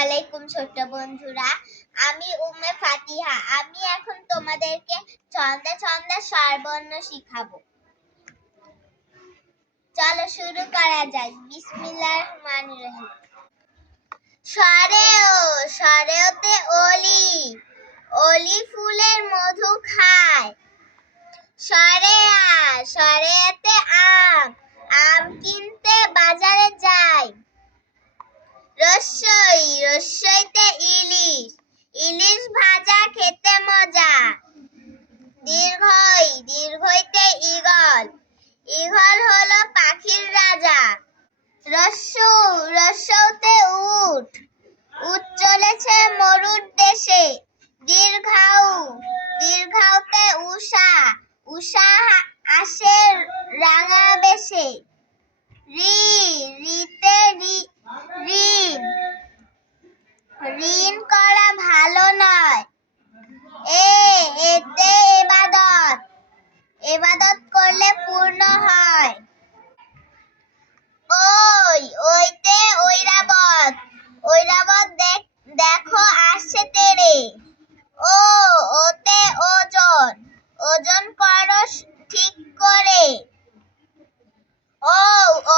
আলাইকুম ছোট্ট বন্ধুরা, আমি উম্মে ফাতিহা। আমি এখন তোমাদেরকে ছন্দে ছন্দে স্বরবর্ণ শিখাবো। চলো শুরু করা যাক। বিসমিল্লাহির রহমানির রহিম। সরেওতে অলি, অলি ফুলের মধু খায়। সরেয়াতে আম, আম কিনতে বাজারে যায়। রস্যইতে ইলিশ, ইলিশ ভাজা খেতে মজা। দীর্ঘইতে ঈগল, ঈগল হলো পাখির রাজা। রস্যউতে উট, উট চলেছে মরুর দেশে। দীর্ঘাউতে উষা, উষা আসে রাঙা বেশে। ঋতে ঋণ, ঋণ করা ভালো নয়। এতে ইবাদত, ইবাদত করলে পূর্ণ হয়। ওইতে ঐরাবত, ঐরাবত দেখো আসছে তেরে। ওতে ওজন, ওজন করো ঠিক করে।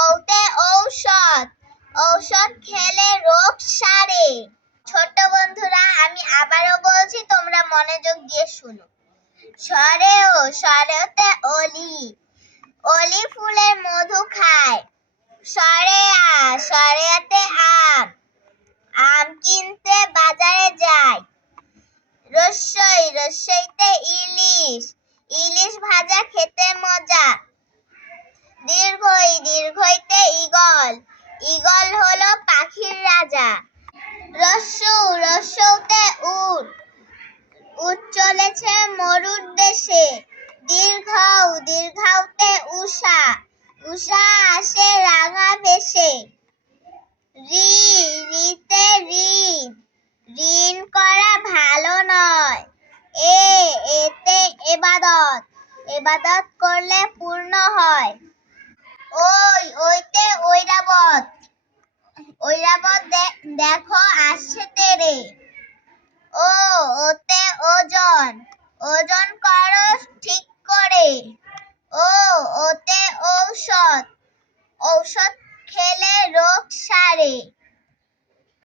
ওতে ঔষধ, ঔষধ খেলে রোগ সারে। ছোট্ট বন্ধুরা, আমি আবারও বলছি, তোমরা মনোযোগ দিয়ে শুনো। সরেওতে অলি, অলি ফুলের মধু খায়। সরেয়াতে আম, আম কিনতে বাজারে যায়। রস্যইতে ইলিশ, ইলিশ ভাজা খেতে মজা। দীর্ঘইতে ঈগল, ঈগল হলো পাখির রাজা। রস্যউতে উট, উট চলেছে মরুর দেশে। দীর্ঘাউতে উষা, উষা আসে রাঙা ভেসে। ঋতে ঋণ, ঋণ করা ভালো নয়। এতে ইবাদত, ইবাদত করলে পূর্ণ হয়। ওইতে ঐরাবত, ঐরাবত দেখো আসছে তেরে। ওতে ওজন, ওজন করো ঠিক করে। ওতে ঔষধ, ঔষধ খেলে রোগ সারে।